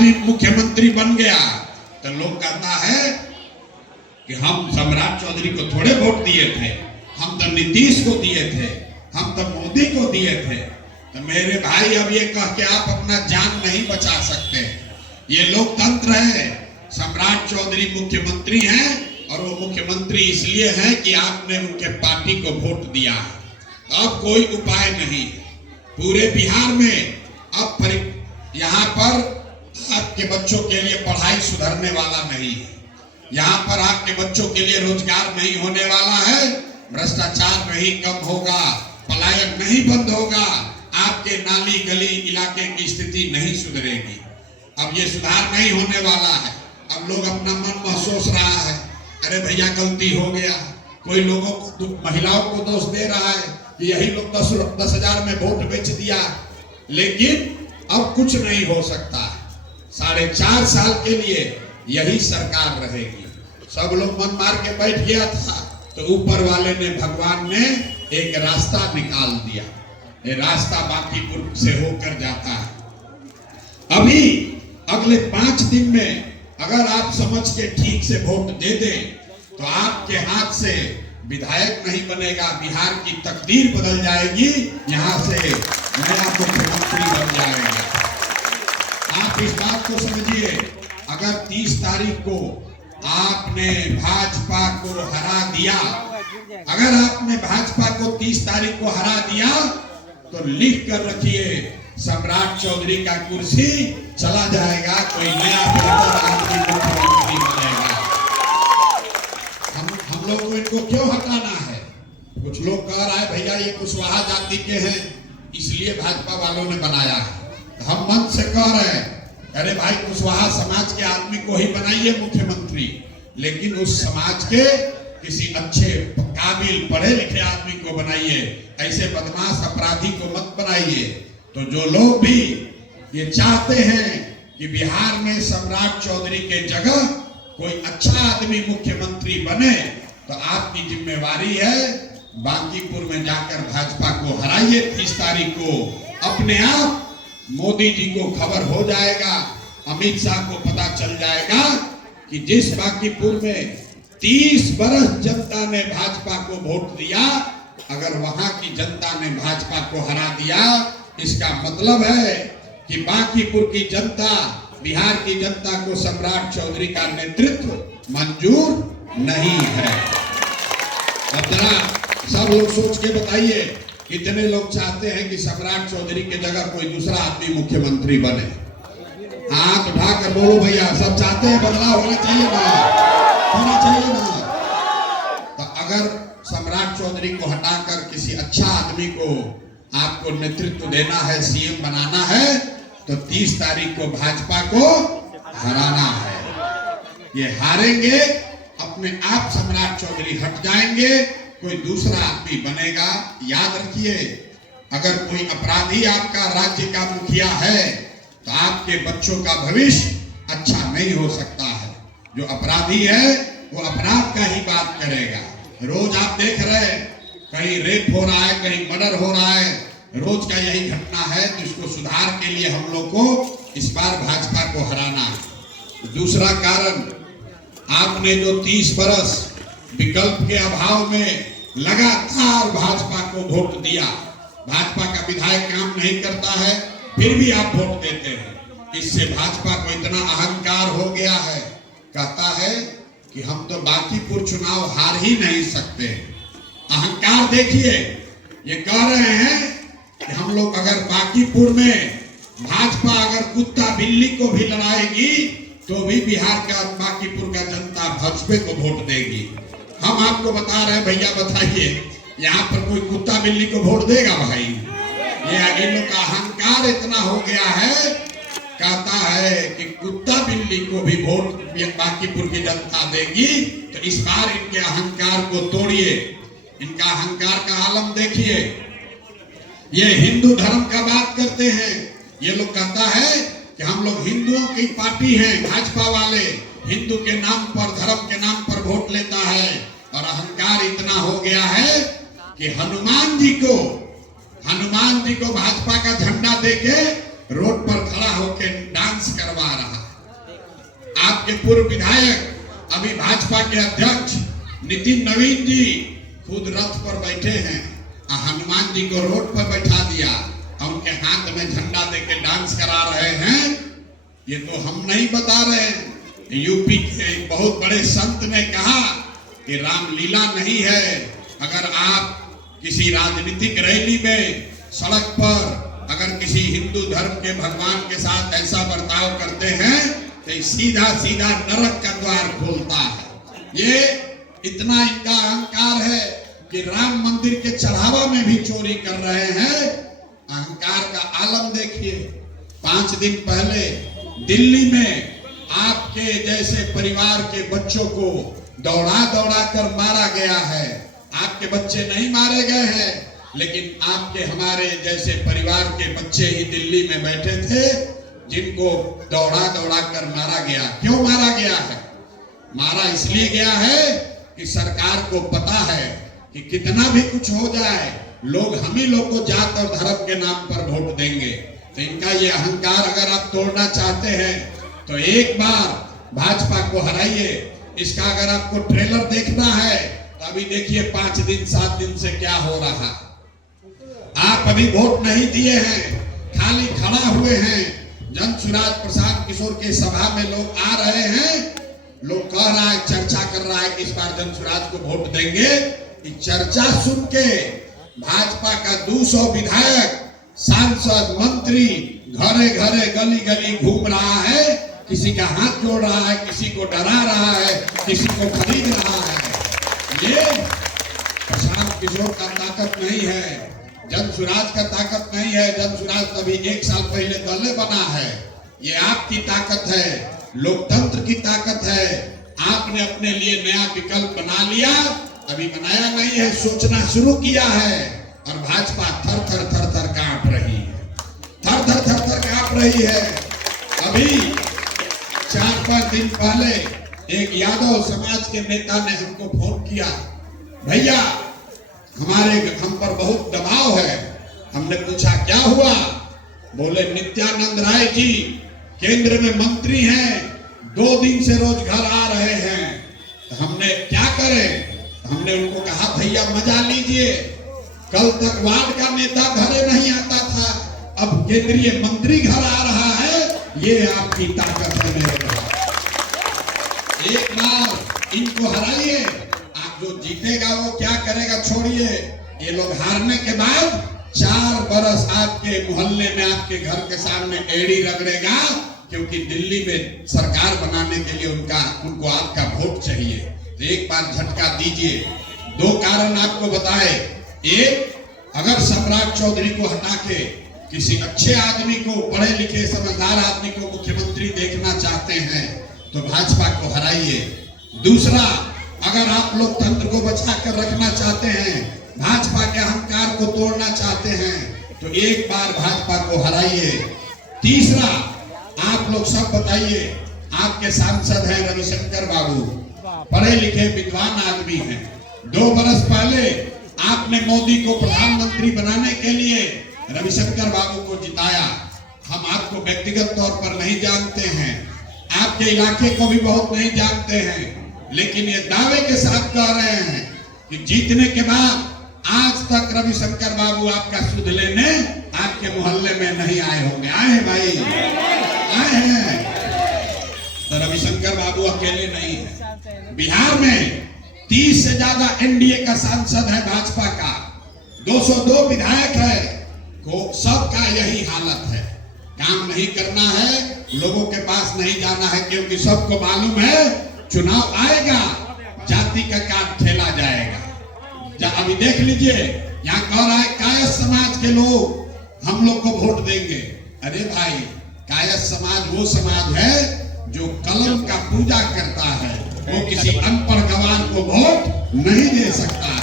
मुख्यमंत्री बन गया तो लोग कहता है कि हम सम्राट चौधरी को थोड़े वोट दिए थे, हम तो नीतीश को दिए थे, हम तो मोदी को दिए थे। तो मेरे भाई अब ये कह के आप अपना जान नहीं बचा सकते। ये लोकतंत्र है। सम्राट चौधरी मुख्यमंत्री हैं और वो मुख्यमंत्री इसलिए हैं कि आपने उनके पार्टी को वोट दिया है। अब कोई उपाय नहीं पूरे बिहार में। अब यहाँ पर आपके बच्चों के लिए पढ़ाई सुधरने वाला नहीं है। यहाँ पर आपके बच्चों के लिए रोजगार नहीं होने वाला है, भ्रष्टाचार नहीं कम होगा, पलायन नहीं बंद होगा, आपके नाली गली इलाके की स्थिति नहीं सुधरेगी। अब ये सुधार नहीं होने वाला है। अब लोग अपना मन महसूस रहा है, अरे भैया गलती हो गया। कोई लोगों को, महिलाओं को दोष दे रहा है कि यही लोग 10,000 में वोट बेच दिया। लेकिन अब कुछ नहीं हो सकता। 4.5 साल के लिए यही सरकार रहेगी। सब लोग मन मार के बैठ गया था तो ऊपर वाले ने, भगवान ने एक रास्ता निकाल दिया। ये रास्ता बांकीपुर से होकर जाता है। अभी अगले 5 दिन में अगर आप समझ के ठीक से वोट दे दें तो आपके हाथ से विधायक नहीं बनेगा, बिहार की तकदीर बदल जाएगी, यहाँ से नया मुख्यमंत्री बन जाएगा। आप इस बात को समझिए, अगर 30 तारीख को आपने भाजपा को हरा दिया, अगर आपने भाजपा को 30 तारीख को हरा दिया तो लिख कर रखिए, सम्राट चौधरी का कुर्सी चला जाएगा, कोई नया बेहतर आदमी मुख्यमंत्री बनेगा। हम लोग को इनको क्यों हटाना है? कुछ लोग कह रहा है भैया ये कुशवाहा जाति के हैं इसलिए भाजपा वालों ने बनाया है। हम मन से कह रहे हैं, अरे भाई कुशवाहा समाज के आदमी को ही बनाइए मुख्यमंत्री, लेकिन उस समाज के किसी अच्छे काबिल पढ़े लिखे आदमी को बनाइए, ऐसे बदमाश अपराधी को मत बनाइए। तो जो लोग भी ये चाहते हैं कि बिहार में सम्राट चौधरी के जगह कोई अच्छा आदमी मुख्यमंत्री बने, तो आपकी जिम्मेवारी है बांकीपुर में जाकर भाजपा को हराइए 30 तारीख को। अपने आप मोदी जी को खबर हो जाएगा, अमित शाह को पता चल जाएगा कि जिस बांकीपुर में 30 बरस जनता ने भाजपा को वोट दिया, अगर वहां की जनता ने भाजपा को हरा दिया, इसका मतलब है कि बांकीपुर की जनता, बिहार की जनता को सम्राट चौधरी का नेतृत्व मंजूर नहीं है। अब जरा सब लोग सोच के बताइए, कितने लोग चाहते हैं कि सम्राट चौधरी के जगह कोई दूसरा आदमी मुख्यमंत्री बने? हाथ उठाकर बोलो भैया, सब चाहते हैं बदलाव होना चाहिए ना, होना चाहिए ना। तो अगर सम्राट चौधरी को हटाकर किसी अच्छा आदमी को आपको नेतृत्व देना है, सीएम बनाना है, तो 30 तारीख को भाजपा को हराना है। ये हारेंगे, अपने आप सम्राट चौधरी हट जाएंगे, कोई दूसरा आदमी बनेगा। याद रखिए, अगर कोई अपराधी आपका राज्य का मुखिया है तो आपके बच्चों का भविष्य अच्छा नहीं हो सकता है। जो अपराधी है वो अपराध का ही बात करेगा। रोज आप देख रहे हैं कहीं रेप हो रहा है, कहीं मर्डर हो रहा है, रोज का यही घटना है। तो इसको सुधार के लिए हम लोग को इस बार भाजपा को हराना है। दूसरा कारण, आपने जो 30 बरस विकल्प के अभाव में लगातार भाजपा को वोट दिया, भाजपा का विधायक काम नहीं करता है फिर भी आप वोट देते हैं। इससे भाजपा को इतना अहंकार हो गया है, कहता है कि हम तो बांकीपुर चुनाव हार ही नहीं सकते। अहंकार देखिए, ये कह रहे हैं कि हम लोग अगर बांकीपुर में भाजपा अगर कुत्ता बिल्ली को भी लड़ाएगी तो भी बिहार का बांकीपुर का जनता भाजपा को वोट देगी। हम आपको बता रहे हैं भैया, बताइए यहाँ पर कोई कुत्ता बिल्ली को वोट देगा भाई? ये इन लोग का अहंकार इतना हो गया है, कहता है कि कुत्ता बिल्ली को भी वोट बांकीपुर की जनता देगी। तो इस बार इनके अहंकार को तोड़िए, इनका अहंकार का आलम देखिए। ये हिंदू धर्म का बात करते हैं, ये लोग कहता है कि हम लोग हिंदुओं की पार्टी हैं, भाजपा वाले हिंदू के नाम पर, धर्म के नाम पर वोट लेता है। और अहंकार इतना हो गया है कि हनुमान जी को भाजपा का झंडा देके रोड पर खड़ा होकर डांस डांस करवा रहा। आपके पूर्व विधायक अभी भाजपा के अध्यक्ष नितिन नवीन जी खुद रथ पर बैठे हैं, हनुमान जी को रोड पर बैठा दिया और उनके हाथ में झंडा देके डांस करा रहे हैं। ये तो हम नहीं बता रहे हैं। यूपी के एक बहुत बड़े संत ने कहा कि रामलीला नहीं है। अगर आप किसी राजनीतिक रैली में सड़क पर अगर किसी हिंदू धर्म के भगवान के साथ ऐसा बर्ताव करते हैं तो सीधा सीधा नरक का द्वार खोलता है। ये इतना इनका अहंकार है कि राम मंदिर के चढ़ावा में भी चोरी कर रहे हैं। अहंकार का आलम देखिए। 5 दिन पहले दिल्ली में आपके जैसे परिवार के बच्चों को दौड़ा दौड़ा कर मारा गया है। आपके बच्चे नहीं मारे गए हैं, लेकिन आपके हमारे जैसे परिवार के बच्चे ही दिल्ली में बैठे थे जिनको दौड़ा दौड़ा कर मारा गया। क्यों मारा गया है? मारा इसलिए गया है कि सरकार को पता है कि कितना भी कुछ हो जाए लोग हम ही लोग को जात और धर्म के नाम पर वोट देंगे। तो इनका ये अहंकार अगर आप तोड़ना चाहते हैं तो एक बार भाजपा को हराइए। इसका अगर आपको ट्रेलर देखना है तो अभी देखिए 5 दिन 7 दिन से क्या हो रहा। आप अभी वोट नहीं दिए हैं, खाली खड़ा हुए हैं। जनसुराज प्रसाद किशोर के सभा में लोग आ रहे हैं, लोग कह रहा है, चर्चा कर रहा है कि इस बार जनसुराज को वोट देंगे। चर्चा सुन के भाजपा का 200 विधायक, सांसद, मंत्री घरे घरे गली गली घूम रहा है, किसी का हाथ जोड़ रहा है, किसी को डरा रहा है, किसी को खरीद रहा है। ये प्रशांत किशोर का ताकत नहीं है, जनसुराज का ताकत नहीं है। जनसुराज तभी 1 साल पहले दल बना है। ये आपकी ताकत है, लोकतंत्र की ताकत है। आपने अपने लिए नया विकल्प बना लिया, अभी बनाया नहीं है, सोचना शुरू किया है। और भाजपा थर थर थर थर कांप रही है, थर थर थर थर कांप रही है। अभी 4-5 दिन पहले एक यादव समाज के नेता ने हमको फोन किया, भैया हम पर बहुत दबाव है। हमने पूछा क्या हुआ? बोले नित्यानंद राय जी केंद्र में मंत्री हैं, 2 दिन से रोज घर आ रहे हैं। तो हमने क्या करें? हमने उनको कहा भैया मजा लीजिए, कल तक वार्ड का नेता घरे नहीं आता था, अब केंद्रीय मंत्री घर आ रहा है। ये आपकी ताकत है मेरे भाई। एक बार इनको हराइए, आप जो जीतेगा वो क्या करेगा छोड़िए। ये लोग हारने के बाद 4 बरस आपके मोहल्ले में आपके घर के सामने एड़ी रगड़ेगा, क्योंकि दिल्ली में सरकार बनाने के लिए उनको आपका वोट चाहिए। तो एक बार झटका दीजिए। 2 कारण आपको बताए। एक, अगर सम्राट चौधरी को हटा के किसी अच्छे आदमी को, पढ़े लिखे समझदार आदमी को मुख्यमंत्री देखना चाहते हैं तो भाजपा को हराइए। दूसरा, अगर आप लोकतंत्र को बचा कर रखना चाहते हैं, भाजपा के अहंकार को तोड़ना चाहते हैं तो एक बार भाजपा को हराइए। तीसरा, आप लोग सब बताइए, आपके सांसद हैं रविशंकर बाबू, पढ़े लिखे विद्वान आदमी हैं। 2 बरस पहले आपने मोदी को प्रधानमंत्री बनाने के लिए रविशंकर बाबू को जिताया। हम आपको व्यक्तिगत तौर पर नहीं जानते हैं, आपके इलाके को भी बहुत नहीं जानते हैं, लेकिन ये दावे के साथ कह रहे हैं कि जीतने के बाद आज तक रविशंकर बाबू आपका सुध लेने आपके मोहल्ले में नहीं आए होंगे। आए हैं भाई, आए हैं। तो रविशंकर बाबू अकेले नहीं है। बिहार में 30 से ज्यादा एनडीए का सांसद है भाजपा का, 202 विधायक है। सबका यही हालत है, काम नहीं करना है, लोगों के पास नहीं जाना है, क्योंकि सबको मालूम है चुनाव आएगा, जाति का काट खेला जाएगा। अभी देख लीजिए, यहाँ कह रहा है कायस्थ समाज के लोग हम लोग को वोट देंगे। अरे भाई, कायस्थ समाज वो समाज है जो कलम का पूजा करता है, वो किसी अनपढ़ गवार को वोट नहीं दे सकता है।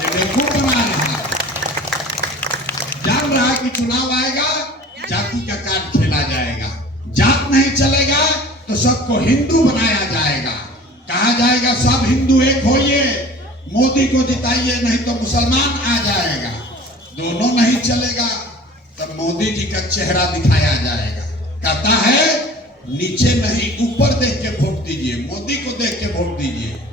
ये बेवकूफ बना रहा है, जान रहा है कि चुनाव आएगा, जाति का काट खेला जाएगा, जात नहीं चलेगा तो सबको हिंदू बनाया जाएगा, कहा जाएगा सब हिंदू एक होइए, मोदी को जिताइए नहीं तो मुसलमान आ जाएगा। दोनों नहीं चलेगा, तब मोदी जी का चेहरा दिखाया जाएगा। कहता है नीचे नहीं ऊपर देख के वोट दीजिए, मोदी को देख के वोट दीजिए।